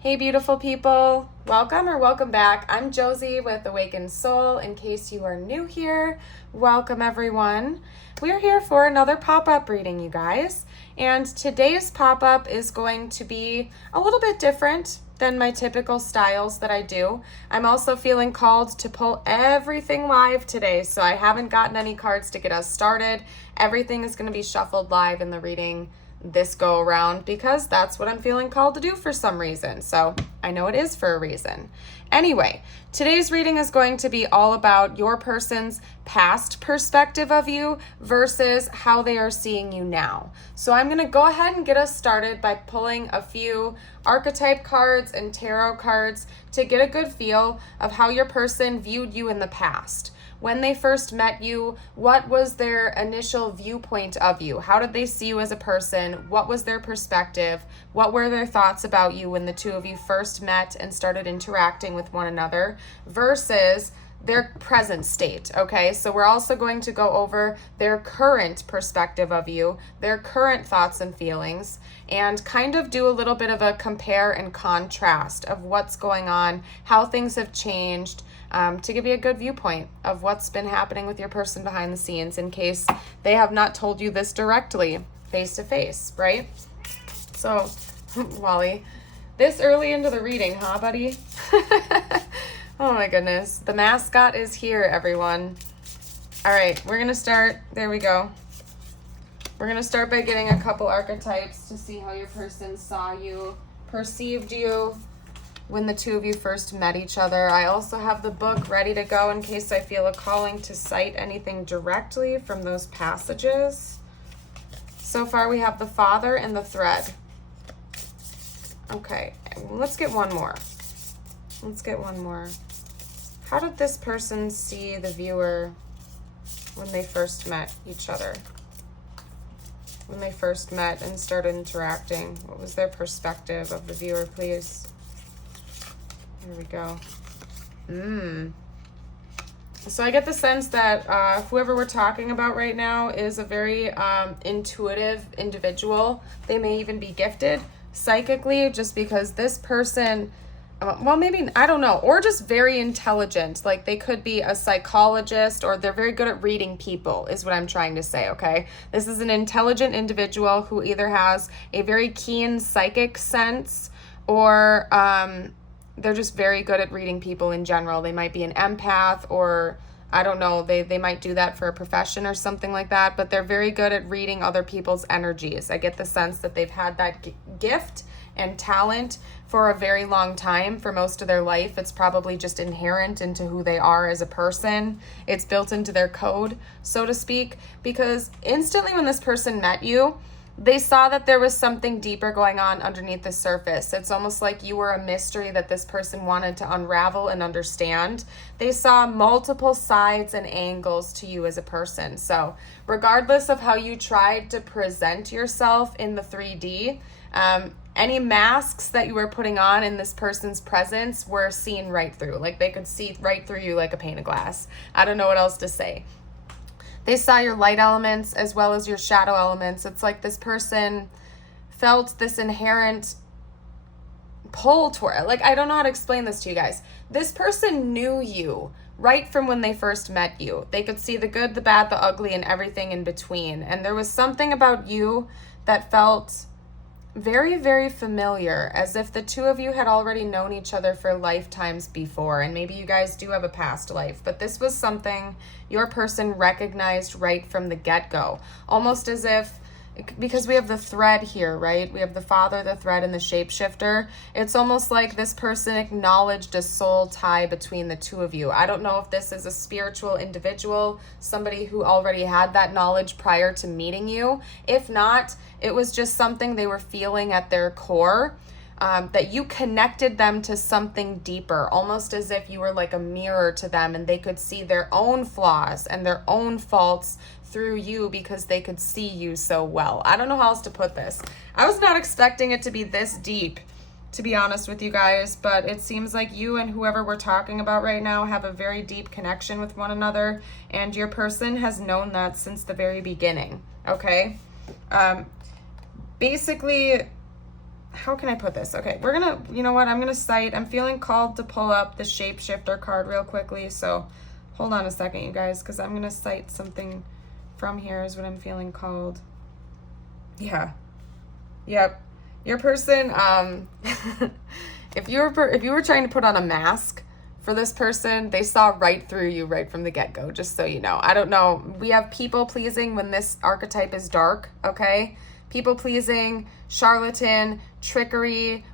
Hey beautiful people, welcome or welcome back. I'm Josie with Awakened Soul. In case you are new here, welcome everyone. We're here for another pop-up reading, you guys. And today's pop-up is going to be a little bit different than my typical styles that I do. I'm also feeling called to pull everything live today, so I haven't gotten any cards to get us started. Everything is going to be shuffled live in the reading this go around because that's what I'm feeling called to do for some reason. So I know it is for a reason. Anyway, today's reading is going to be all about your person's past perspective of you versus how they are seeing you now. So I'm going to go ahead and get us started by pulling a few archetype cards and tarot cards to get a good feel of how your person viewed you in the past. When they first met you, what was their initial viewpoint of you? How did they see you as a person? What was their perspective? What were their thoughts about you when the two of you first met and started interacting with one another versus their present state, okay? So we're also going to go over their current perspective of you, their current thoughts and feelings, and kind of do a little bit of a compare and contrast of what's going on, how things have changed, to give you a good viewpoint of what's been happening with your person behind the scenes in case they have not told you this directly, face to face, right? So, Wally, this early into the reading, huh, buddy? Oh my goodness. The mascot is here, everyone. All right, we're going to start. There we go. We're going to start by getting a couple archetypes to see how your person saw you, perceived you when the two of you first met each other. I also have the book ready to go in case I feel a calling to cite anything directly from those passages. So far we have the Father and the Thread. Okay, let's get one more. Let's get one more. How did this person see the viewer when they first met each other? When they first met and started interacting, what was their perspective of the viewer, please? Here we go. So I get the sense that whoever we're talking about right now is a very intuitive individual. They may even be gifted psychically just because this person, well, maybe, I don't know, or just very intelligent. Like they could be a psychologist or they're very good at reading people is what I'm trying to say, okay? This is an intelligent individual who either has a very keen psychic sense or they're just very good at reading people in general. They might be an empath or I don't know, they might do that for a profession or something like that, but they're very good at reading other people's energies. I get the sense that they've had that gift and talent for a very long time. For most of their life, it's probably just inherent into who they are as a person. It's built into their code, so to speak, because instantly when this person met you, they saw that there was something deeper going on underneath the surface. It's almost like you were a mystery that this person wanted to unravel and understand. They saw multiple sides and angles to you as a person. So regardless of how you tried to present yourself in the 3D, any masks that you were putting on in this person's presence were seen right through. Like they could see right through you like a pane of glass. I don't know what else to say. They saw your light elements as well as your shadow elements. It's like this person felt this inherent pull toward it. Like, I don't know how to explain this to you guys. This person knew you right from when they first met you. They could see the good, the bad, the ugly, and everything in between. And there was something about you that felt very, very familiar, as if the two of you had already known each other for lifetimes before, and maybe you guys do have a past life, but this was something your person recognized right from the get-go, almost as if, because we have the thread here, right? We have the Father, the Thread, and the Shapeshifter. It's almost like this person acknowledged a soul tie between the two of you. I don't know if this is a spiritual individual, somebody who already had that knowledge prior to meeting you. If not, it was just something they were feeling at their core, that you connected them to something deeper, almost as if you were like a mirror to them and they could see their own flaws and their own faults through you because they could see you so well. I don't know how else to put this. I was not expecting it to be this deep, to be honest with you guys, but it seems like you and whoever we're talking about right now have a very deep connection with one another, and your person has known that since the very beginning, okay? Basically, how can I put this? Okay, we're gonna, you know what, I'm feeling called to pull up the shapeshifter card real quickly, so hold on a second, you guys, because I'm gonna cite something from here is what I'm feeling called. Yeah. Yep. Your person, if you were trying to put on a mask for this person, they saw right through you right from the get-go, just so you know. I don't know. We have people pleasing when this archetype is dark, okay? People pleasing, charlatan, trickery.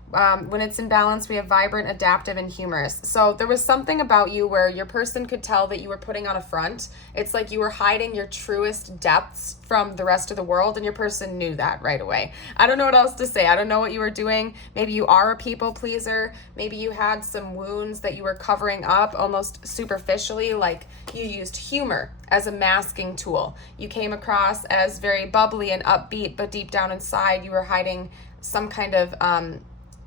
When it's in balance, we have vibrant, adaptive, and humorous. So there was something about you where your person could tell that you were putting on a front. It's like you were hiding your truest depths from the rest of the world, and your person knew that right away. I don't know what else to say. I don't know what you were doing. Maybe you are a people pleaser. Maybe you had some wounds that you were covering up almost superficially, like you used humor as a masking tool. You came across as very bubbly and upbeat, but deep down inside you were hiding some kind of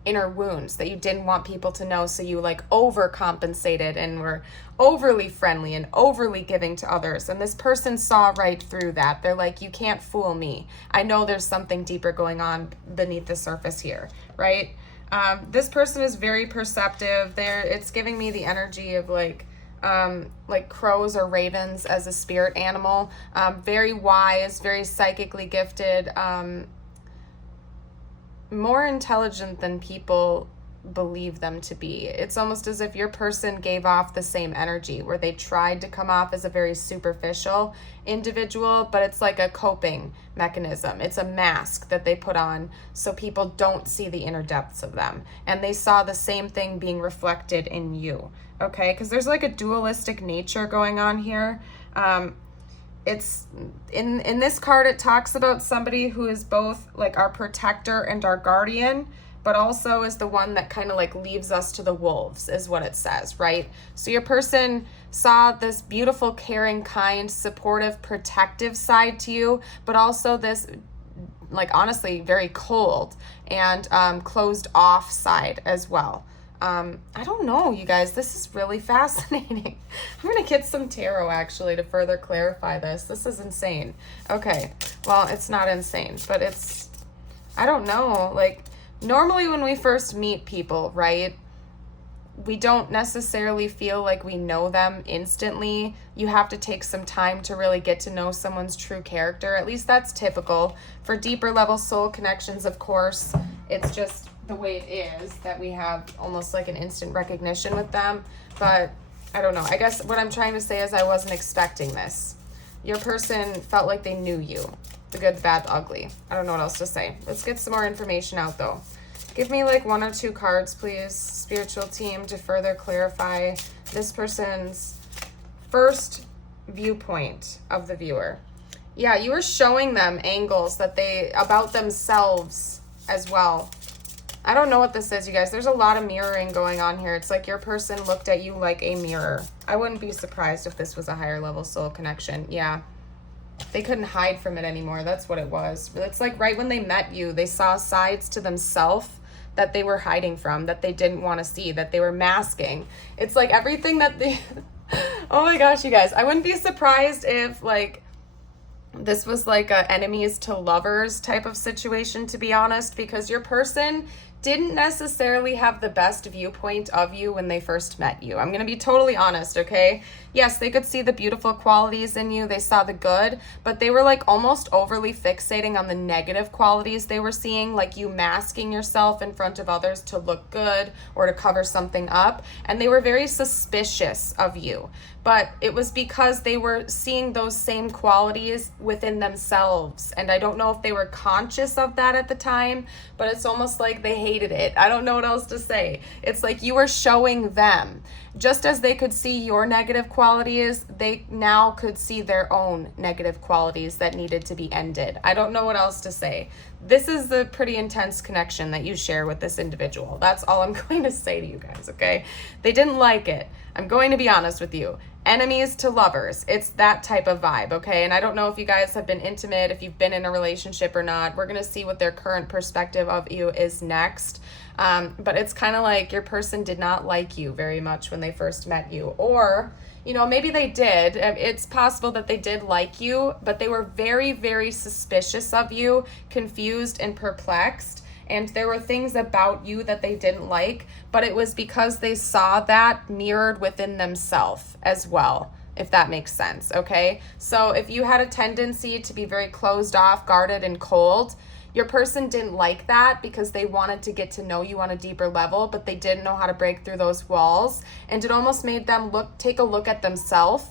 inner wounds that you didn't want people to know, so you like overcompensated and were overly friendly and overly giving to others, and this person saw right through that. They're like, you can't fool me. I know there's something deeper going on beneath the surface here, right? This person is very perceptive. It's giving me the energy of like crows or ravens as a spirit animal. Very wise, very psychically gifted, more intelligent than people believe them to be. It's almost as if your person gave off the same energy where they tried to come off as a very superficial individual, but it's like a coping mechanism. It's a mask that they put on so people don't see the inner depths of them. And they saw the same thing being reflected in you, okay? Because there's like a dualistic nature going on here. It's in this card, it talks about somebody who is both like our protector and our guardian, but also is the one that kind of like leaves us to the wolves, is what it says, right? So your person saw this beautiful, caring, kind, supportive, protective side to you, but also this, like, honestly, very cold and closed off side as well. I don't know, you guys, this is really fascinating. I'm going to get some tarot actually to further clarify this. This is insane. Okay. Well, it's not insane, but I don't know. Like, normally when we first meet people, right, we don't necessarily feel like we know them instantly. You have to take some time to really get to know someone's true character. At least that's typical. For deeper level soul connections, of course, it's just the way it is that we have almost like an instant recognition with them. But I don't know. I guess what I'm trying to say is I wasn't expecting this. Your person felt like they knew you. The good, the bad, the ugly. I don't know what else to say. Let's get some more information out though. Give me like 1 or 2 cards, please, spiritual team, to further clarify this person's first viewpoint of the viewer. Yeah, you were showing them angles that about themselves as well. I don't know what this is, you guys. There's a lot of mirroring going on here. It's like your person looked at you like a mirror. I wouldn't be surprised if this was a higher level soul connection. Yeah. They couldn't hide from it anymore. That's what it was. It's like right when they met you, they saw sides to themselves that they were hiding from, that they didn't want to see, that they were masking. It's like everything that they... Oh my gosh, you guys. I wouldn't be surprised if like this was like a enemies to lovers type of situation, to be honest, because your person didn't necessarily have the best viewpoint of you when they first met you. I'm going to be totally honest, okay? Yes, they could see the beautiful qualities in you. They saw the good, but they were like almost overly fixating on the negative qualities they were seeing, like you masking yourself in front of others to look good or to cover something up. And they were very suspicious of you. But it was because they were seeing those same qualities within themselves. And I don't know if they were conscious of that at the time, but it's almost like they hated it. I don't know what else to say. It's like you were showing them. Just as they could see your negative qualities, they now could see their own negative qualities that needed to be ended. I don't know what else to say. This is the pretty intense connection that you share with this individual. That's all I'm going to say to you guys, okay? They didn't like it. I'm going to be honest with you. Enemies to lovers. It's that type of vibe, okay? And I don't know if you guys have been intimate, if you've been in a relationship or not. We're going to see what their current perspective of you is next. But it's kind of like your person did not like you very much when they first met you. Or, you know, maybe they did. It's possible that they did like you, but they were very, very suspicious of you, confused and perplexed. and there were things about you that they didn't like, but it was because they saw that mirrored within themselves as well, if that makes sense, okay? So if you had a tendency to be very closed off, guarded, and cold, your person didn't like that because they wanted to get to know you on a deeper level, but they didn't know how to break through those walls. And it almost made them take a look at themselves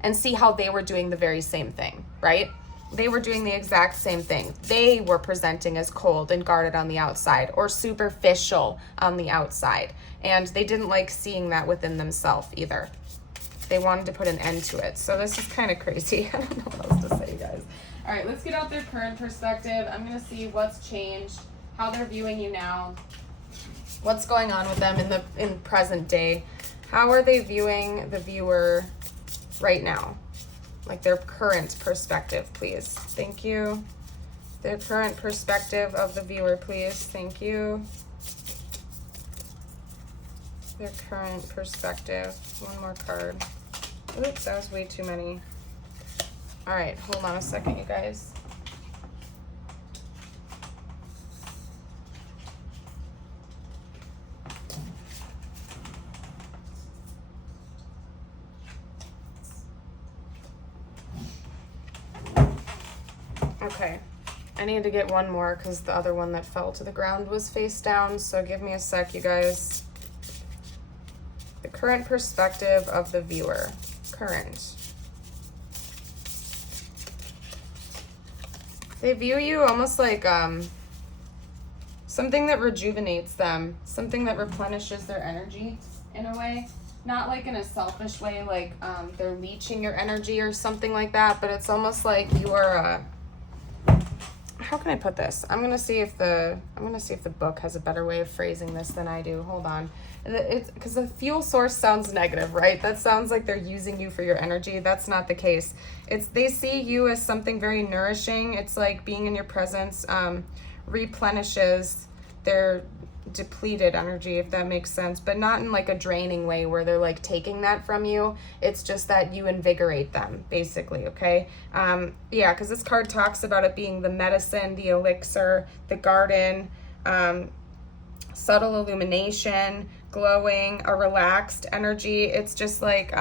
and see how they were doing the very same thing, right? They were doing the exact same thing. They were presenting as cold and guarded on the outside, or superficial on the outside. And they didn't like seeing that within themselves either. They wanted to put an end to it. So this is kind of crazy. I don't know what else to say, guys. All right, let's get out their current perspective. I'm going to see what's changed, how they're viewing you now, what's going on with them in present day. How are they viewing the viewer right now? Like their current perspective, please. Thank you. Their current perspective of the viewer, please. Thank you. Their current perspective. One more card. Oops, that was way too many. All right, hold on a second, you guys. Okay, I need to get one more because the other one that fell to the ground was face down, so give me a sec, you guys. The current perspective of the viewer. Current. They view you almost like something that rejuvenates them, something that replenishes their energy in a way. Not like in a selfish way, like they're leeching your energy or something like that, but it's almost like you are how can I put this? I'm gonna see if the book has a better way of phrasing this than I do. Hold on. It's because the fuel source sounds negative, right? That sounds like they're using you for your energy. That's not the case. They see you as something very nourishing. It's like being in your presence replenishes their depleted energy, if that makes sense, but not in like a draining way where they're like taking that from you. It's just that you invigorate them, basically, okay? Yeah, because this card talks about it being the medicine, the elixir, the garden, subtle illumination, glowing, a relaxed energy. It's just like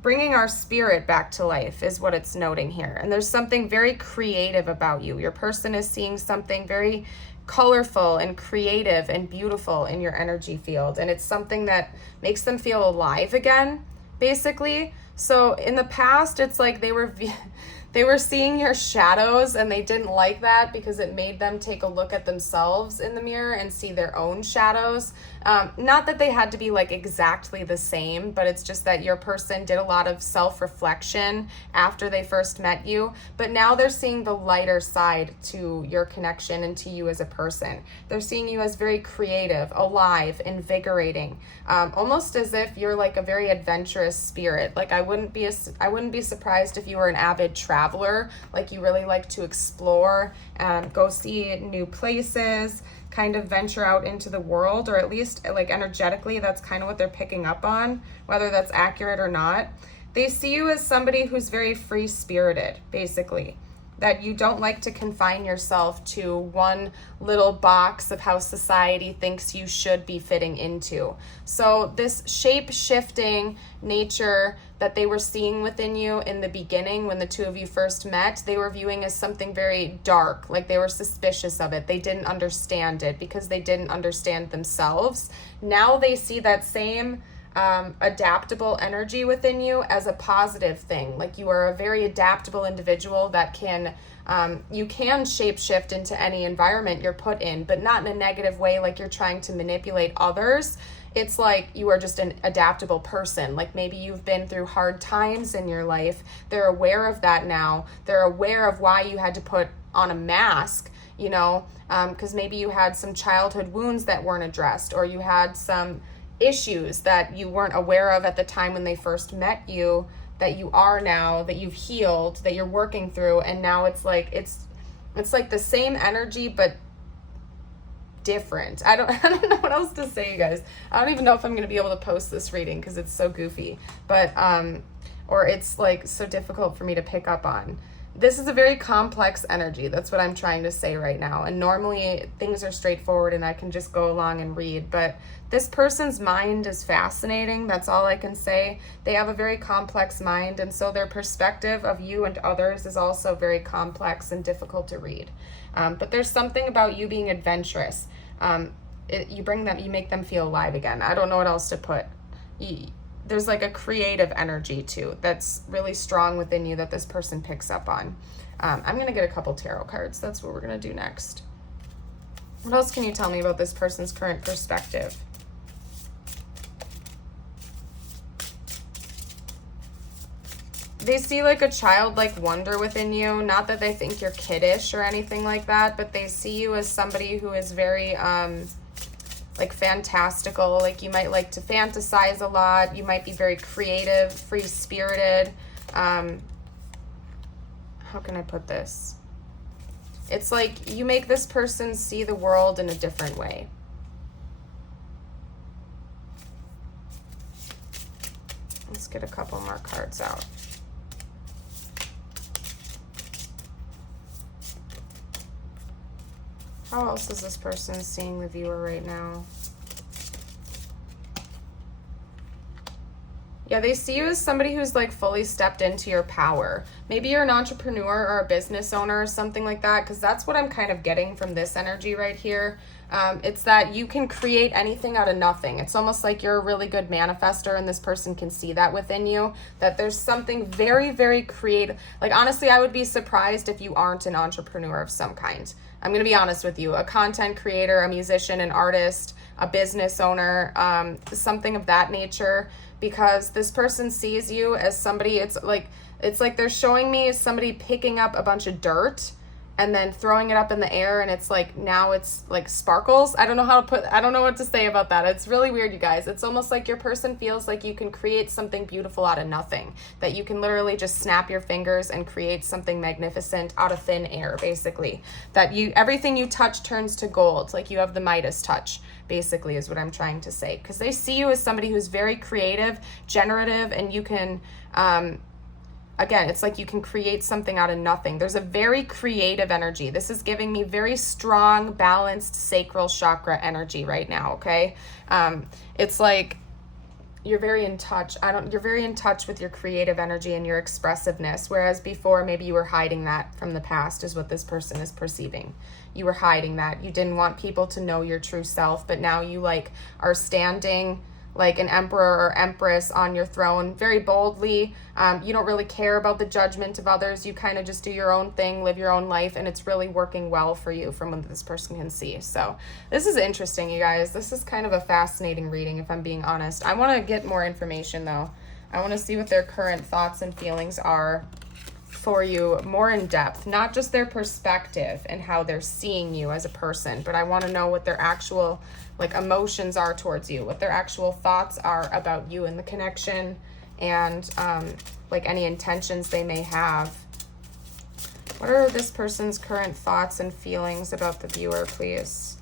bringing our spirit back to life is what it's noting here. And there's something very creative about you. Your person is seeing something very colorful and creative and beautiful in your energy field, and it's something that makes them feel alive again, basically. So in the past, it's like they were seeing your shadows, and they didn't like that because it made them take a look at themselves in the mirror and see their own shadows. Not that they had to be like exactly the same, but it's just that your person did a lot of self-reflection after they first met you, but now they're seeing the lighter side to your connection and to you as a person. They're seeing you as very creative, alive, invigorating, almost as if you're like a very adventurous spirit. Like I wouldn't be surprised if you were an avid traveler, like you really like to explore, go see new places, kind of venture out into the world, or at least like energetically, that's kind of what they're picking up on, whether that's accurate or not. They see you as somebody who's very free-spirited, basically, that you don't like to confine yourself to one little box of how society thinks you should be fitting into. So this shape-shifting nature that they were seeing within you in the beginning when the two of you first met, they were viewing as something very dark, like they were suspicious of it. They didn't understand it because they didn't understand themselves. Now they see that same adaptable energy within you as a positive thing. Like you are a very adaptable individual that can you can shapeshift into any environment you're put in, but not in a negative way like you're trying to manipulate others. It's like you are just an adaptable person. Like maybe you've been through hard times in your life. They're aware of that now. They're aware of why you had to put on a mask, you know, because maybe you had some childhood wounds that weren't addressed, or you had some issues that you weren't aware of at the time when they first met you, that you are now, that you've healed, that you're working through. And now it's like like the same energy but different. I don't know what else to say, you guys. I don't even know if I'm going to be able to post this reading because it's so goofy, but or it's like so difficult for me to pick up on. This is a very complex energy. That's what I'm trying to say right now. And normally things are straightforward and I can just go along and read, but this person's mind is fascinating. That's all I can say. They have a very complex mind, and so their perspective of you and others is also very complex and difficult to read. But there's something about you being adventurous. You make them feel alive again. I don't know what else to put. There's like a creative energy too that's really strong within you that this person picks up on. I'm going to get a couple tarot cards. That's what we're going to do next. What else can you tell me about this person's current perspective? They see like a childlike wonder within you. Not that they think you're kiddish or anything like that, but they see you as somebody who is very like fantastical. Like you might like to fantasize a lot. You might be very creative, free-spirited. How can I put this? It's like you make this person see the world in a different way. Let's get a couple more cards out. How else is this person seeing the viewer right now? Yeah, they see you as somebody who's like fully stepped into your power. Maybe you're an entrepreneur or a business owner or something like that, because that's what I'm kind of getting from this energy right here. It's that you can create anything out of nothing. It's almost like you're a really good manifester, and this person can see that within you, that there's something very, very creative. Like, honestly, I would be surprised if you aren't an entrepreneur of some kind. I'm going to be honest with you. A content creator, a musician, an artist, a business owner, something of that nature, because this person sees you as somebody, it's like they're showing me as somebody picking up a bunch of dirt and then throwing it up in the air, and it's like, now it's like sparkles. I don't know what to say about that. It's really weird, you guys. It's almost like your person feels like you can create something beautiful out of nothing, that you can literally just snap your fingers and create something magnificent out of thin air, basically. That everything you touch turns to gold, like you have the Midas touch, basically, is what I'm trying to say. Because they see you as somebody who's very creative, generative, and you can, again, it's like you can create something out of nothing. There's a very creative energy. This is giving me very strong, balanced sacral chakra energy right now, okay? It's like you're very in touch. You're very in touch with your creative energy and your expressiveness, whereas before maybe you were hiding that from the past, is what this person is perceiving. You were hiding that. You didn't want people to know your true self, but now you like are standing like an emperor or empress on your throne very boldly. You don't really care about the judgment of others. You kind of just do your own thing, live your own life, and it's really working well for you from what this person can see. So this is interesting, you guys. This is kind of a fascinating reading, if I'm being honest. I want to get more information, though. I want to see what their current thoughts and feelings are for you more in depth, not just their perspective and how they're seeing you as a person, but I want to know what their actual like emotions are towards you, what their actual thoughts are about you and the connection, and like any intentions they may have. What are this person's current thoughts and feelings about the viewer, please?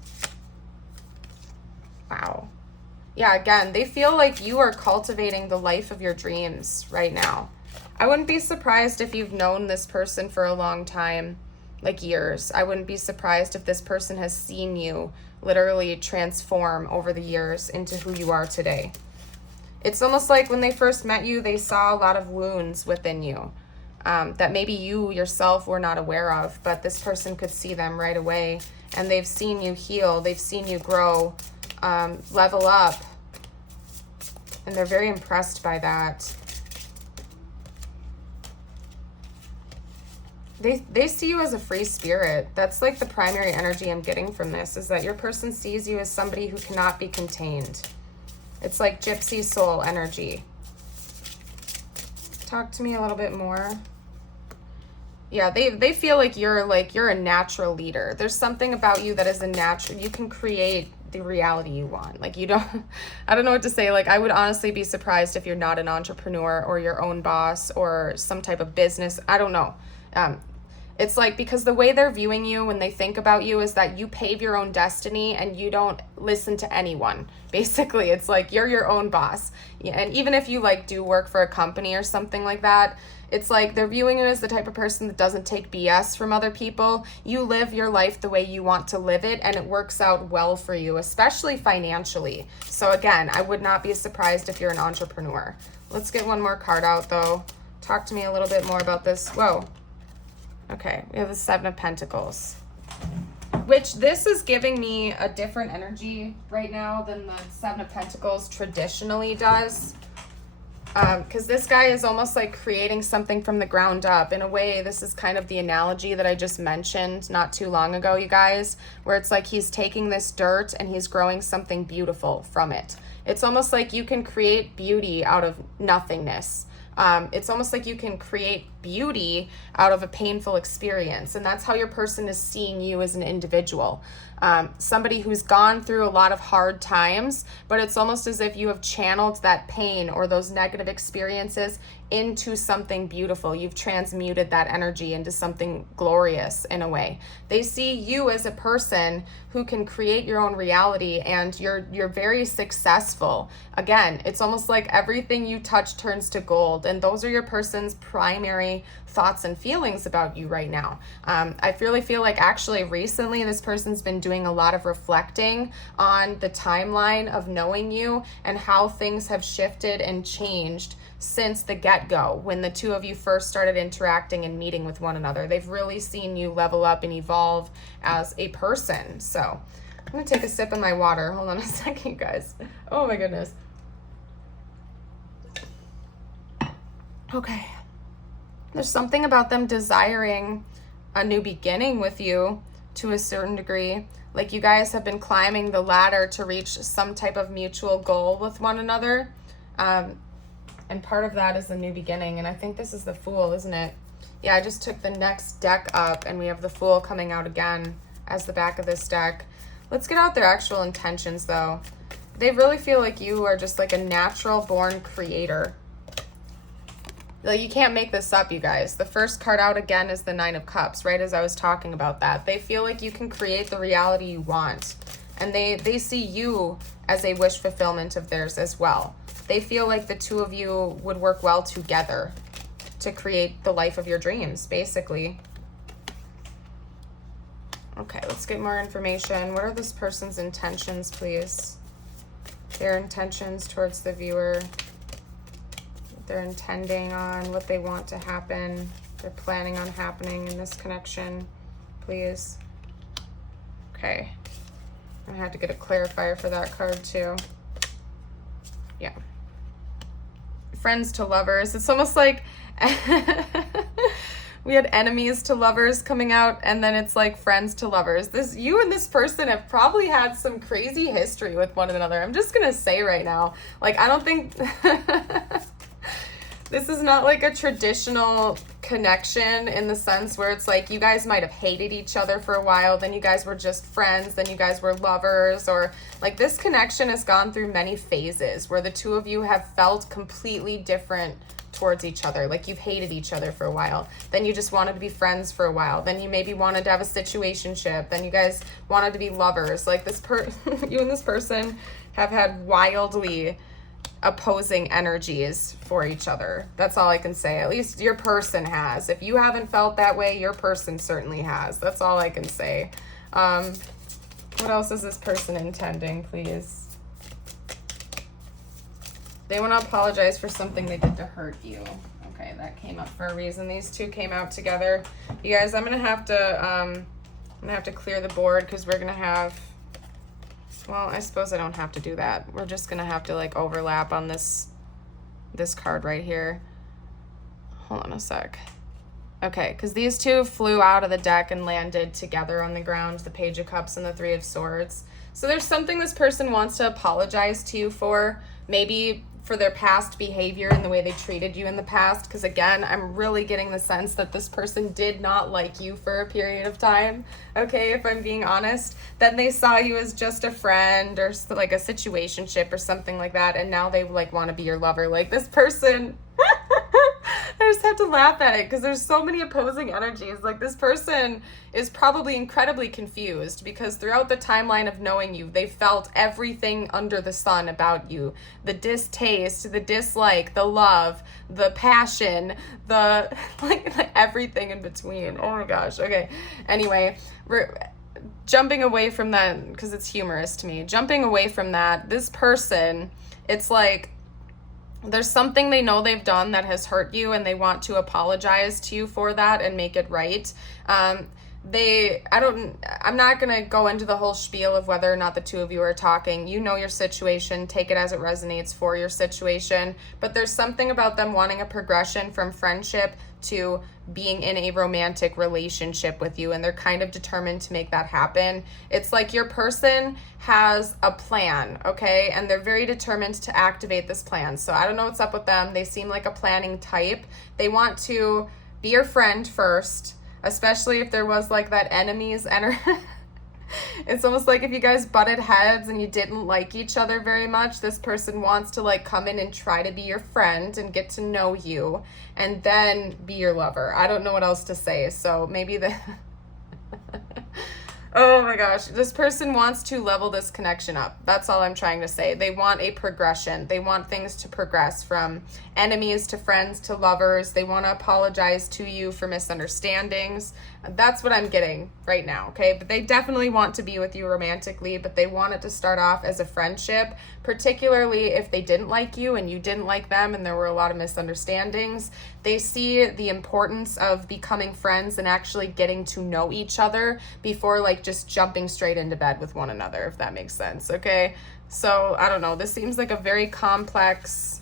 Wow. Yeah, again, they feel like you are cultivating the life of your dreams right now. I wouldn't be surprised if you've known this person for a long time, like years. I wouldn't be surprised if this person has seen you literally transform over the years into who you are today. It's almost like when they first met you, they saw a lot of wounds within you that maybe you yourself were not aware of, but this person could see them right away, and they've seen you heal, they've seen you grow, level up, and they're very impressed by that. They see you as a free spirit. That's like the primary energy I'm getting from this, is that your person sees you as somebody who cannot be contained. It's like gypsy soul energy. Talk to me a little bit more. Yeah, they feel like you're a natural leader. There's something about you that is a natural, you can create the reality you want. Like you don't, I don't know what to say. Like I would honestly be surprised if you're not an entrepreneur or your own boss or some type of business. I don't know. It's like, because the way they're viewing you when they think about you is that you pave your own destiny and you don't listen to anyone. Basically, it's like you're your own boss. And even if you like do work for a company or something like that, it's like they're viewing you as the type of person that doesn't take BS from other people. You live your life the way you want to live it, and it works out well for you, especially financially. So again, I would not be surprised if you're an entrepreneur. Let's get one more card out though. Talk to me a little bit more about this. Whoa. Okay, we have the Seven of Pentacles, which this is giving me a different energy right now than the Seven of Pentacles traditionally does. Because this guy is almost like creating something from the ground up. In a way, this is kind of the analogy that I just mentioned not too long ago, you guys, where it's like he's taking this dirt and he's growing something beautiful from it. It's almost like you can create beauty out of nothingness. It's almost like you can create beauty out of a painful experience. And that's how your person is seeing you as an individual. Somebody who's gone through a lot of hard times, but it's almost as if you have channeled that pain or those negative experiences into something beautiful. You've transmuted that energy into something glorious in a way. They see you as a person who can create your own reality, and you're very successful. Again, it's almost like everything you touch turns to gold, and those are your person's primary thoughts and feelings about you right now. I really feel like actually recently this person's been doing a lot of reflecting on the timeline of knowing you and how things have shifted and changed since the get-go, when the two of you first started interacting and meeting with one another. They've really seen you level up and evolve as a person. So I'm gonna take a sip of my water. Hold on a second, guys. Oh my goodness. Okay. There's something about them desiring a new beginning with you to a certain degree. Like you guys have been climbing the ladder to reach some type of mutual goal with one another. And part of that is a new beginning. And I think this is the Fool, isn't it? Yeah, I just took the next deck up and we have the Fool coming out again as the back of this deck. Let's get out their actual intentions though. They really feel like you are just like a natural born creator. Like, you can't make this up, you guys. The first card out again is the Nine of Cups, right as I was talking about that. They feel like you can create the reality you want. And they see you as a wish fulfillment of theirs as well. They feel like the two of you would work well together to create the life of your dreams, basically. Okay, let's get more information. What are this person's intentions, please? Their intentions towards the viewer. They're intending on, what they want to happen, they're planning on happening in this connection, please. Okay, I had to get a clarifier for that card too. Yeah. Friends to lovers. It's almost like we had enemies to lovers coming out, and then it's like friends to lovers. You and this person have probably had some crazy history with one another. I'm just gonna say right now, like, I don't think this is not like a traditional connection in the sense where it's like you guys might have hated each other for a while, then you guys were just friends, then you guys were lovers, or like this connection has gone through many phases where the two of you have felt completely different towards each other. Like you've hated each other for a while, then you just wanted to be friends for a while, then you maybe wanted to have a situationship, then you guys wanted to be lovers. Like you and this person have had wildly opposing energies for each other. That's all I can say. At least your person has. If you haven't felt that way, your person certainly has. That's all I can say. What else is this person intending, please? They want to apologize for something they did to hurt you. Okay, that came up for a reason. These two came out together. You guys, I'm gonna have to clear the board because we're gonna have, well, I suppose I don't have to do that. We're just gonna have to like overlap on this card right here. Hold on a sec. Okay, because these two flew out of the deck and landed together on the ground, the Page of Cups and the Three of Swords. So there's something this person wants to apologize to you for, maybe for their past behavior and the way they treated you in the past. Because again, I'm really getting the sense that this person did not like you for a period of time. Okay, if I'm being honest, then they saw you as just a friend or like a situationship or something like that, and now they like want to be your lover. Like this person, I just have to laugh at it because there's so many opposing energies. Like, this person is probably incredibly confused because throughout the timeline of knowing you, they felt everything under the sun about you. The distaste, the dislike, the love, the passion, the like everything in between. Oh my gosh. Okay. Anyway, jumping away from that, because it's humorous to me, jumping away from that, this person, it's like, there's something they know they've done that has hurt you and they want to apologize to you for that and make it right. I'm not going to go into the whole spiel of whether or not the two of you are talking. You know your situation, take it as it resonates for your situation, but there's something about them wanting a progression from friendship to being in a romantic relationship with you, and they're kind of determined to make that happen. It's like your person has a plan, okay, and they're very determined to activate this plan. So I don't know what's up with them. They seem like a planning type. They want to be your friend first, especially if there was like that enemies energy. It's almost like if you guys butted heads and you didn't like each other very much, this person wants to like come in and try to be your friend and get to know you and then be your lover. I don't know what else to say. So maybe oh my gosh, this person wants to level this connection up. That's all I'm trying to say. They want a progression. They want things to progress from enemies to friends to lovers. They want to apologize to you for misunderstandings. That's what I'm getting right now, okay? But they definitely want to be with you romantically, but they want it to start off as a friendship, particularly if they didn't like you and you didn't like them and there were a lot of misunderstandings. They see the importance of becoming friends and actually getting to know each other before like just jumping straight into bed with one another, if that makes sense, okay? So, I don't know. This seems like a very complex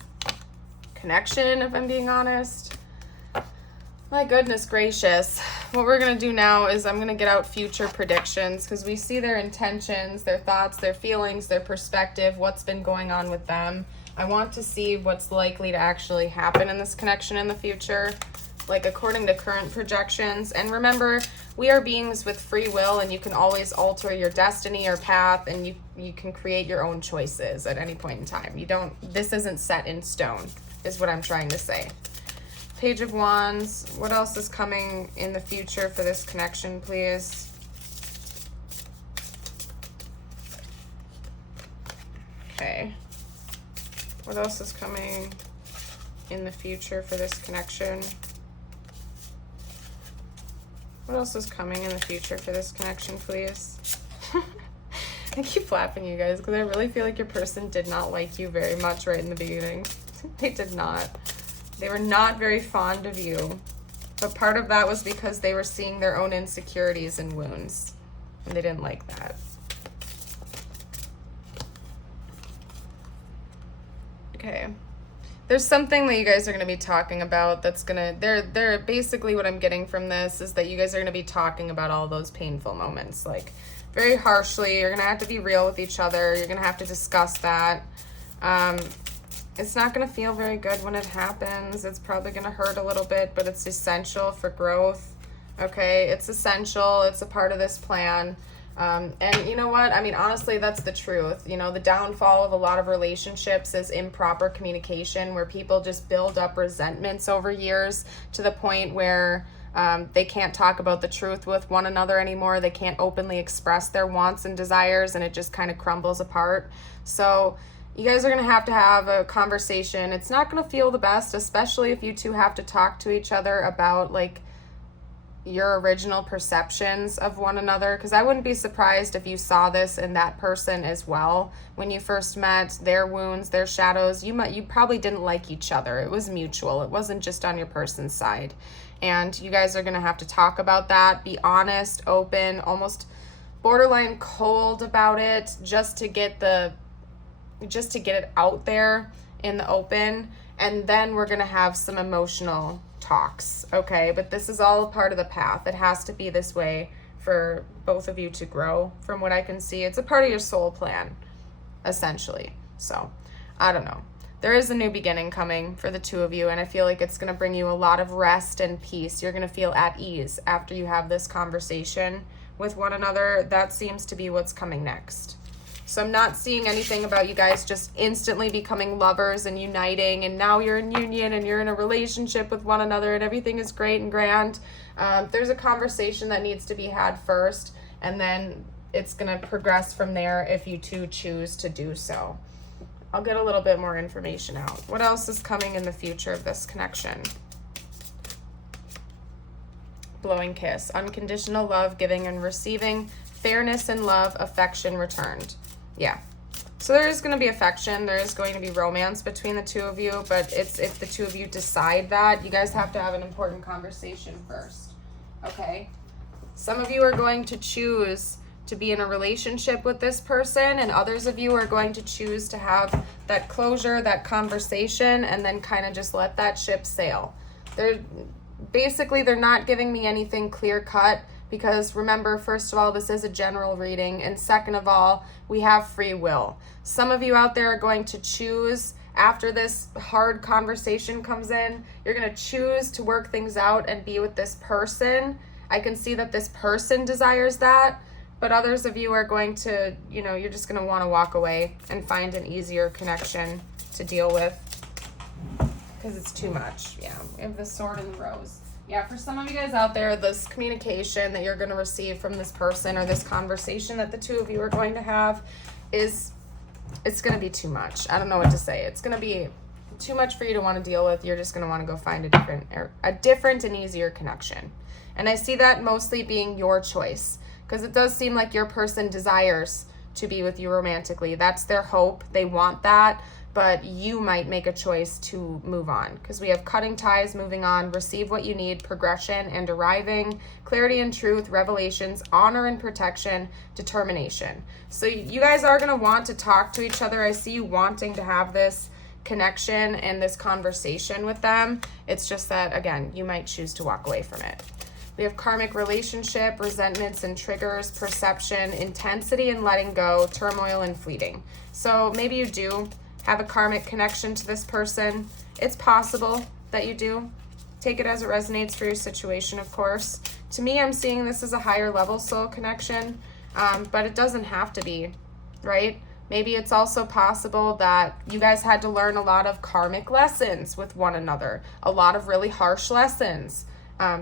connection, if I'm being honest. My goodness gracious. What we're going to do now is I'm going to get out future predictions because we see their intentions, their thoughts, their feelings, their perspective, what's been going on with them. I want to see what's likely to actually happen in this connection in the future, like according to current projections. And remember, we are beings with free will and you can always alter your destiny or path, and you can create your own choices at any point in time. This isn't set in stone, is what I'm trying to say. Page of Wands. What else is coming in the future for this connection, please? Okay. What else is coming in the future for this connection? What else is coming in the future for this connection, please? I keep laughing, you guys, because I really feel like your person did not like you very much right in the beginning. They did not. They were not very fond of you. But part of that was because they were seeing their own insecurities and wounds. And they didn't like that. Okay. There's something that you guys are going to be talking about that's going to... They're basically what I'm getting from this is that you guys are going to be talking about all those painful moments. Like, very harshly. You're going to have to be real with each other. You're going to have to discuss that. It's not going to feel very good when it happens. It's probably going to hurt a little bit, but it's essential for growth. Okay? It's essential. It's a part of this plan. And you know what? I mean, honestly, that's the truth. You know, the downfall of a lot of relationships is improper communication, where people just build up resentments over years to the point where they can't talk about the truth with one another anymore. They can't openly express their wants and desires, and it just kind of crumbles apart. So you guys are going to have a conversation. It's not going to feel the best, especially if you two have to talk to each other about, like, your original perceptions of one another, because I wouldn't be surprised if you saw this in that person as well. When you first met, their wounds, their shadows, you probably didn't like each other. It was mutual. It wasn't just on your person's side. And you guys are going to have to talk about that, be honest, open, almost borderline cold about it, just to get it out there in the open. And then we're going to have some emotional talks, okay? But this is all a part of the path. It has to be this way for both of you to grow. From what I can see, it's a part of your soul plan, essentially. So, I don't know. There is a new beginning coming for the two of you, and I feel like it's going to bring you a lot of rest and peace. You're going to feel at ease after you have this conversation with one another. That seems to be what's coming next. So I'm not seeing anything about you guys just instantly becoming lovers and uniting, and now you're in union and you're in a relationship with one another and everything is great and grand. There's a conversation that needs to be had first, and then it's going to progress from there if you two choose to do so. I'll get a little bit more information out. What else is coming in the future of this connection? Blowing kiss, unconditional love, giving and receiving, fairness and love, affection returned. Yeah. So there is going to be affection. There is going to be romance between the two of you, but it's if the two of you decide that, you guys have to have an important conversation first. Okay? Some of you are going to choose to be in a relationship with this person, and others of you are going to choose to have that closure, that conversation, and then kind of just let that ship sail. They're not giving me anything clear cut, because remember, first of all, this is a general reading, and second of all, we have free will. Some of you out there are going to choose, after this hard conversation comes in, you're going to choose to work things out and be with this person. I can see that this person desires that, but others of you are going to, you're just going to want to walk away and find an easier connection to deal with, because it's too much. Yeah, we have the Sword and the Rose. Yeah, for some of you guys out there, this communication that you're going to receive from this person, or this conversation that the two of you are going to have, it's going to be too much. I don't know what to say. It's going to be too much for you to want to deal with. You're just going to want to go find a different and easier connection. And I see that mostly being your choice, because it does seem like your person desires to be with you romantically. That's their hope. They want that. But you might make a choice to move on, because we have cutting ties, moving on, receive what you need, progression and arriving, clarity and truth, revelations, honor and protection, determination. So you guys are going to want to talk to each other. I see you wanting to have this connection and this conversation with them. It's just that, again, you might choose to walk away from it. We have karmic relationship, resentments and triggers, perception, intensity and letting go, turmoil and fleeting. So maybe you do have a karmic connection to this person. It's possible that you do. Take it as it resonates for your situation, of course. To me, I'm seeing this as a higher level soul connection, but it doesn't have to be, right? Maybe it's also possible that you guys had to learn a lot of karmic lessons with one another, a lot of really harsh lessons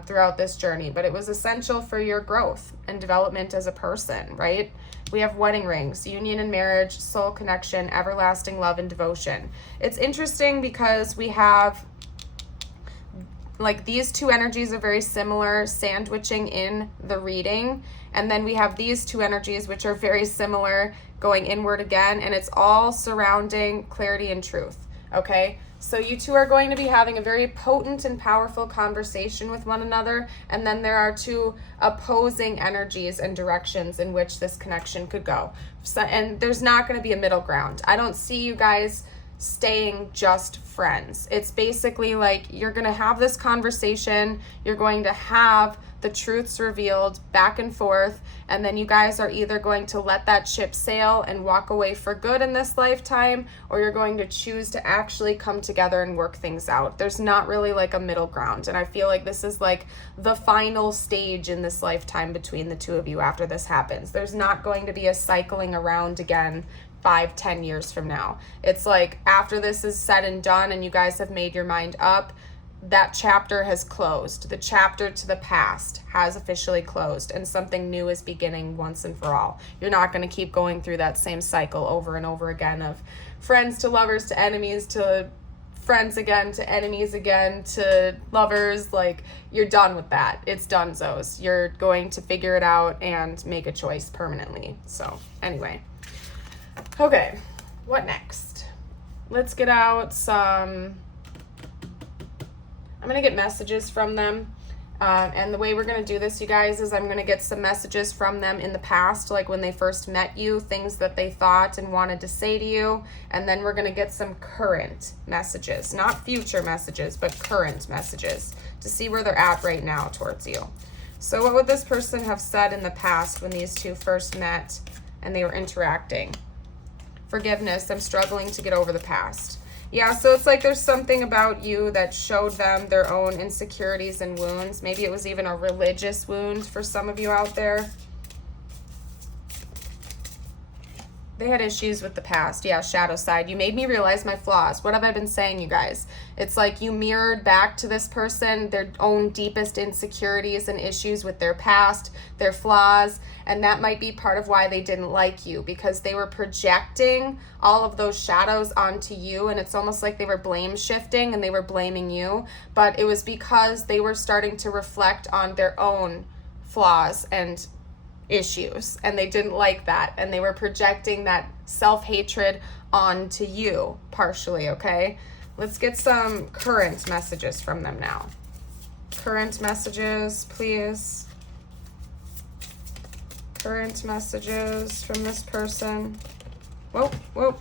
throughout this journey, but it was essential for your growth and development as a person, right? We have wedding rings, union and marriage, soul connection, everlasting love and devotion. It's interesting because we have, like, these two energies are very similar, sandwiching in the reading. And then we have these two energies, which are very similar, going inward again. And it's all surrounding clarity and truth, okay? So you two are going to be having a very potent and powerful conversation with one another. And then there are two opposing energies and directions in which this connection could go. So, and there's not going to be a middle ground. I don't see you guys staying just friends. It's basically like you're going to have this conversation. You're going to have the truths revealed back and forth. And then you guys are either going to let that ship sail and walk away for good in this lifetime, or you're going to choose to actually come together and work things out. There's not really like a middle ground. And I feel like this is like the final stage in this lifetime between the two of you after this happens. There's not going to be a cycling around again 5-10 years from now. It's like after this is said and done and you guys have made your mind up, that chapter has closed. The chapter to the past has officially closed, and something new is beginning once and for all. You're not going to keep going through that same cycle over and over again of friends to lovers to enemies to friends again to enemies again to lovers. Like, you're done with that. It's donezo's. You're going to figure it out and make a choice permanently. So anyway, okay, what next? Let's get out some... I'm going to get messages from them. And the way we're going to do this, you guys, is I'm going to get some messages from them in the past, like when they first met you, things that they thought and wanted to say to you. And then we're going to get some current messages, not future messages, but current messages to see where they're at right now towards you. So what would this person have said in the past when these two first met and they were interacting? Forgiveness. I'm struggling to get over the past. Yeah, so it's like there's something about you that showed them their own insecurities and wounds. Maybe it was even a religious wound for some of you out there. They had issues with the past. Yeah, shadow side. You made me realize my flaws. What have I been saying, you guys? It's like you mirrored back to this person their own deepest insecurities and issues with their past, their flaws, and that might be part of why they didn't like you, because they were projecting all of those shadows onto you, and it's almost like they were blame shifting and they were blaming you, but it was because they were starting to reflect on their own flaws and issues, and they didn't like that, and they were projecting that self-hatred onto you partially. Okay, let's get some current messages from them now. Current messages, please. Current messages from this person. Whoa.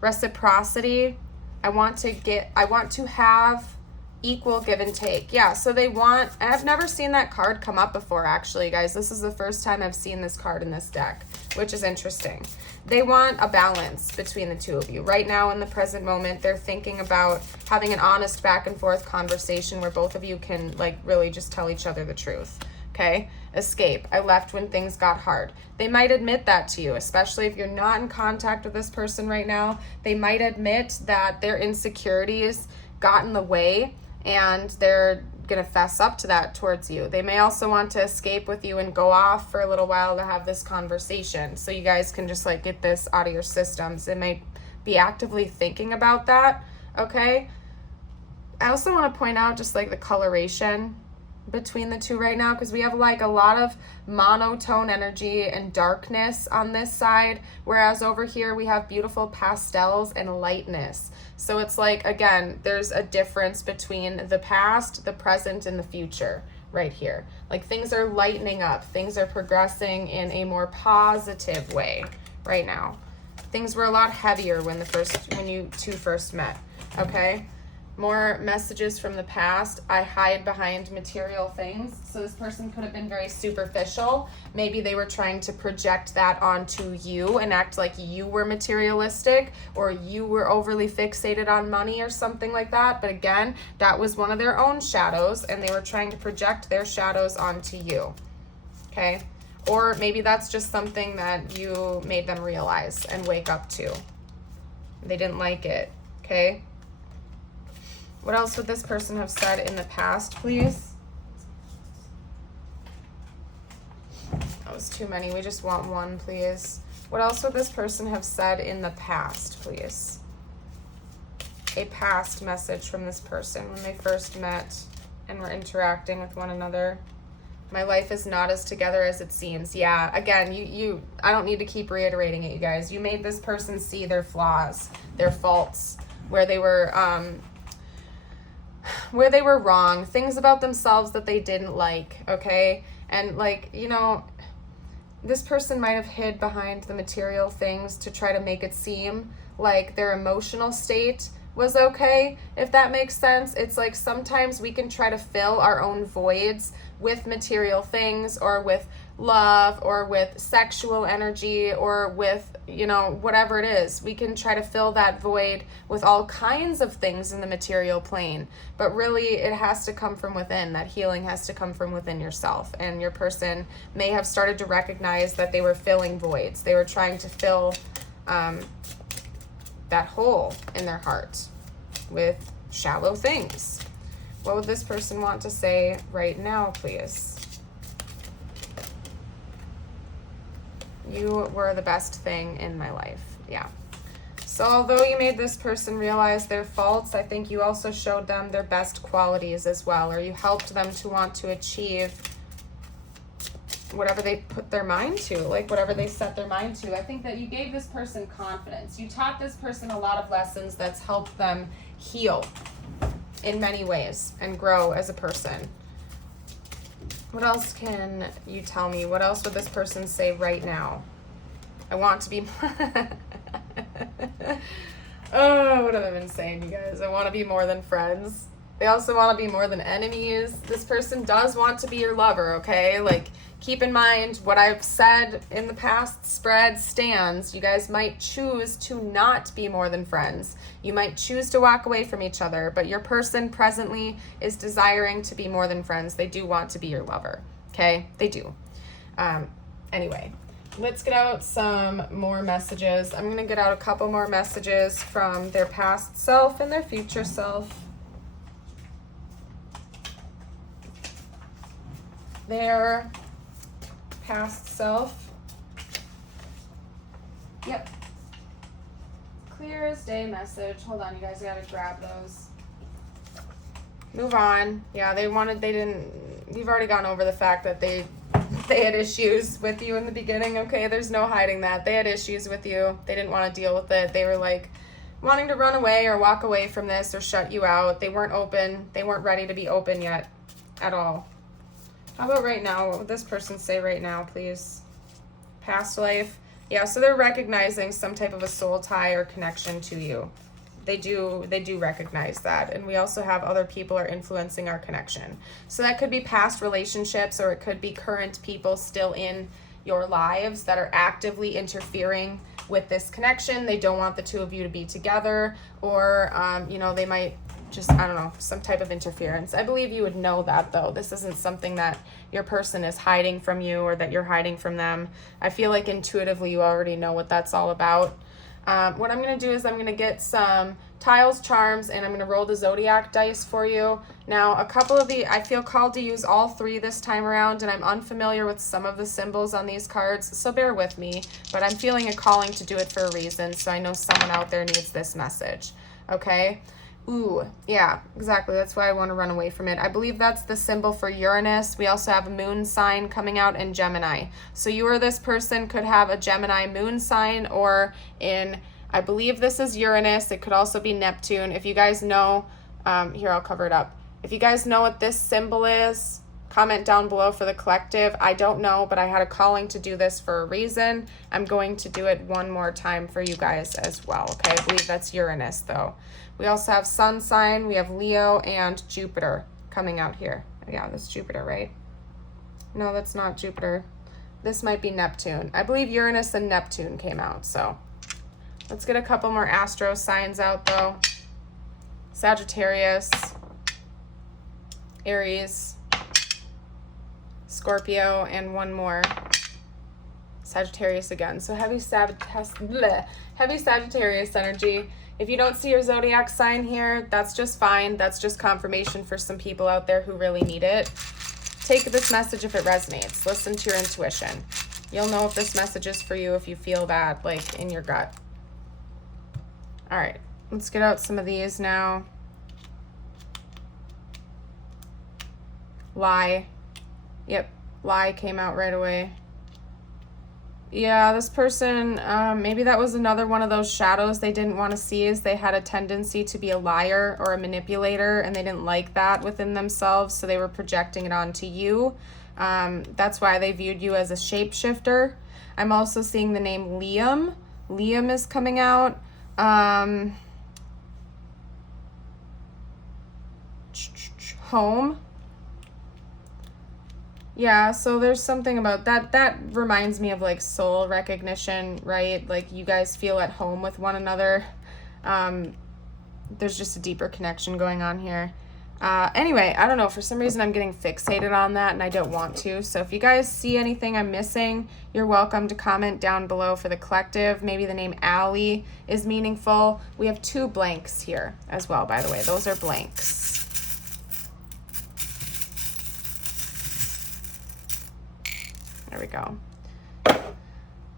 Reciprocity. I want to have equal give and take. Yeah, so they want, and I've never seen that card come up before, actually, guys. This is the first time I've seen this card in this deck, which is interesting. They want a balance between the two of you. Right now, in the present moment, they're thinking about having an honest back and forth conversation where both of you can, like, really just tell each other the truth. Okay? Escape. I left when things got hard. They might admit that to you, especially if you're not in contact with this person right now. They might admit that their insecurities got in the way, and they're gonna fess up to that towards you. They may also want to escape with you and go off for a little while to have this conversation, so you guys can just like get this out of your systems. It might be actively thinking about that. Okay, I also want to point out just like the coloration between the two right now, because we have like a lot of monotone energy and darkness on this side, whereas over here we have beautiful pastels and lightness. So it's like, again, there's a difference between the past, the present, and the future right here. Like things are lightening up, things are progressing in a more positive way right now. Things were a lot heavier when you two first met. Okay, more messages from the past. I hide behind material things. So this person could have been very superficial. Maybe they were trying to project that onto you and act like you were materialistic, or you were overly fixated on money or something like that. But again, that was one of their own shadows, and they were trying to project their shadows onto you. Okay, or maybe that's just something that you made them realize and wake up to. They didn't like it. Okay, what else would this person have said in the past, please? That was too many. We just want one, please. What else would this person have said in the past, please? A past message from this person when they first met and were interacting with one another. My life is not as together as it seems. Yeah, again, I don't need to keep reiterating it, you guys. You made this person see their flaws, their faults, where they were wrong, things about themselves that they didn't like, okay? And like, you know, this person might have hid behind the material things to try to make it seem like their emotional state was okay, if that makes sense. It's like sometimes we can try to fill our own voids with material things, or with love, or with sexual energy, or with, you know, whatever it is. We can try to fill that void with all kinds of things in the material plane, but really it has to come from within. That healing has to come from within yourself, and your person may have started to recognize that they were filling voids. They were trying to fill that hole in their heart with shallow things. What would this person want to say right now, please? You were the best thing in my life. Yeah. So although you made this person realize their faults, I think you also showed them their best qualities as well, or you helped them to want to achieve whatever they put their mind to, like whatever they set their mind to. I think that you gave this person confidence. You taught this person a lot of lessons that's helped them heal in many ways and grow as a person. What else can you tell me? What else would this person say right now? I want to be... Oh, what have I been saying, you guys? I want to be more than friends. They also want to be more than enemies. This person does want to be your lover, okay? Like, keep in mind what I've said in the past stands. You guys might choose to not be more than friends. You might choose to walk away from each other, but your person presently is desiring to be more than friends. They do want to be your lover, okay? They do. Anyway, Let's get out some more messages. I'm going to get out a couple more messages from their past self and their future self. Their past self. Yep. Clear as day message. Hold on, you guys gotta grab those. Move on. Yeah, we've already gone over the fact that they had issues with you in the beginning, okay? There's no hiding that. They had issues with you. They didn't want to deal with it. They were like wanting to run away or walk away from this or shut you out. They weren't open. They weren't ready to be open yet at all. How about right now? What would this person say right now, please? Past life. Yeah, so they're recognizing some type of a soul tie or connection to you. They do recognize that. And we also have other people are influencing our connection. So that could be past relationships, or it could be current people still in your lives that are actively interfering with this connection. They don't want the two of you to be together, or, they might just, I don't know, some type of interference. I believe you would know that, though. This isn't something that your person is hiding from you or that you're hiding from them. I feel like intuitively you already know what that's all about. What I'm going to do is I'm going to get some tiles, charms, and I'm going to roll the zodiac dice for you. Now, a couple of I feel called to use all three this time around, and I'm unfamiliar with some of the symbols on these cards, so bear with me. But I'm feeling a calling to do it for a reason, so I know someone out there needs this message. Okay? Ooh, yeah, exactly. That's why I want to run away from it. I believe that's the symbol for Uranus. We also have a moon sign coming out in Gemini. So you or this person could have a Gemini moon sign, or I believe this is Uranus. It could also be Neptune. If you guys know, here, I'll cover it up. If you guys know what this symbol is, comment down below for the collective. I don't know, but I had a calling to do this for a reason. I'm going to do it one more time for you guys as well. Okay, I believe that's Uranus, though. We also have sun sign, we have Leo, and Jupiter coming out here. Yeah, that's Jupiter, right? No, that's not Jupiter. This might be Neptune. I believe Uranus and Neptune came out, so. Let's get a couple more astro signs out, though. Sagittarius, Aries, Scorpio, and one more. Sagittarius again. So heavy Sagittarius energy. If you don't see your zodiac sign here, that's just fine. That's just confirmation for some people out there who really need it. Take this message if it resonates. Listen to your intuition. You'll know if this message is for you if you feel that, like, in your gut. All right, let's get out some of these now. Lie. Yep, lie came out right away. Yeah, this person, maybe that was another one of those shadows they didn't want to see, is they had a tendency to be a liar or a manipulator, and they didn't like that within themselves, so they were projecting it onto you. That's why they viewed you as a shapeshifter. I'm also seeing the name Liam. Liam is coming out. Home. Yeah, so there's something about that. That reminds me of like soul recognition, right? Like you guys feel at home with one another. There's just a deeper connection going on here. Anyway, I don't know. For some reason, I'm getting fixated on that and I don't want to. So if you guys see anything I'm missing, you're welcome to comment down below for the collective. Maybe the name Allie is meaningful. We have 2 blanks here as well, by the way. Those are blanks. There we go.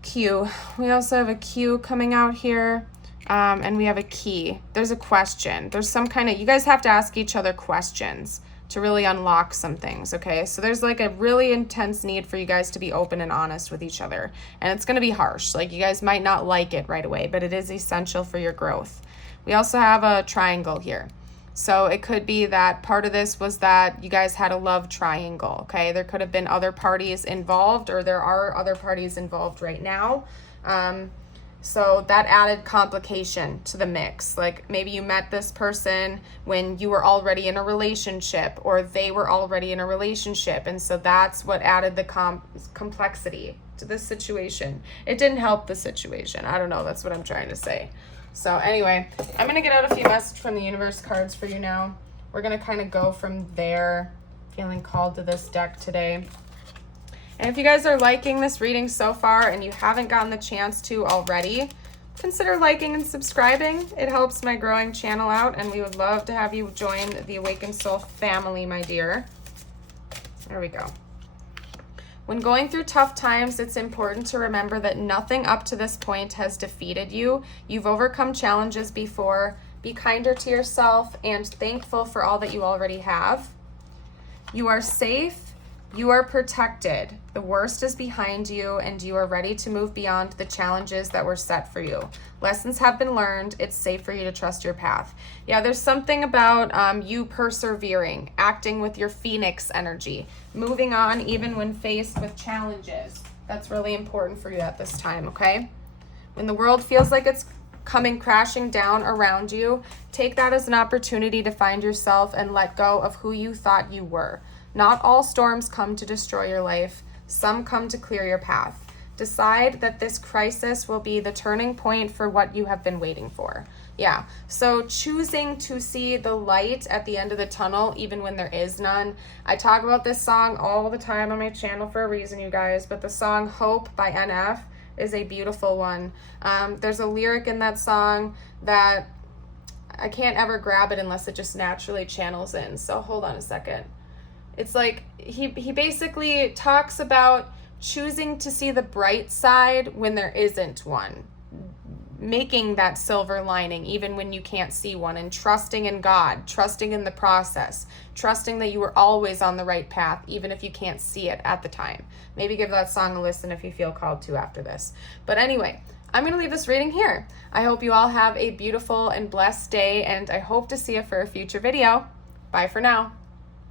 Q. We also have a Q coming out here. And we have a key. There's a question. There's some kind of, you guys have to ask each other questions to really unlock some things, okay? So there's like a really intense need for you guys to be open and honest with each other. And it's going to be harsh. Like you guys might not like it right away, but it is essential for your growth. We also have a triangle here. So it could be that part of this was that you guys had a love triangle, okay? There could have been other parties involved, or there are other parties involved right now. So that added complication to the mix. Like maybe you met this person when you were already in a relationship, or they were already in a relationship. And so that's what added the complexity to this situation. It didn't help the situation. I don't know. That's what I'm trying to say. So anyway, I'm going to get out a few messages from the universe cards for you now. We're going to kind of go from there. Feeling called to this deck today. And if you guys are liking this reading so far and you haven't gotten the chance to already, consider liking and subscribing. It helps my growing channel out, and we would love to have you join the Awakened Soul family, my dear. There we go. When going through tough times, it's important to remember that nothing up to this point has defeated you. You've overcome challenges before. Be kinder to yourself and thankful for all that you already have. You are safe. You are protected. The worst is behind you, and you are ready to move beyond the challenges that were set for you. Lessons have been learned. It's safe for you to trust your path. Yeah, there's something about you persevering, acting with your phoenix energy, moving on even when faced with challenges. That's really important for you at this time, okay? When the world feels like it's coming crashing down around you, take that as an opportunity to find yourself and let go of who you thought you were. Not all storms come to destroy your life. Some come to clear your path. Decide that this crisis will be the turning point for what you have been waiting for. Yeah, so choosing to see the light at the end of the tunnel, even when there is none. I talk about this song all the time on my channel for a reason, you guys, but the song Hope by NF is a beautiful one. There's a lyric in that song that I can't ever grab it unless it just naturally channels in. So hold on a second. It's like he basically talks about choosing to see the bright side when there isn't one, making that silver lining even when you can't see one, and trusting in God, trusting in the process, trusting that you are always on the right path even if you can't see it at the time. Maybe give that song a listen if you feel called to after this. But anyway, I'm going to leave this reading here. I hope you all have a beautiful and blessed day, and I hope to see you for a future video. Bye for now.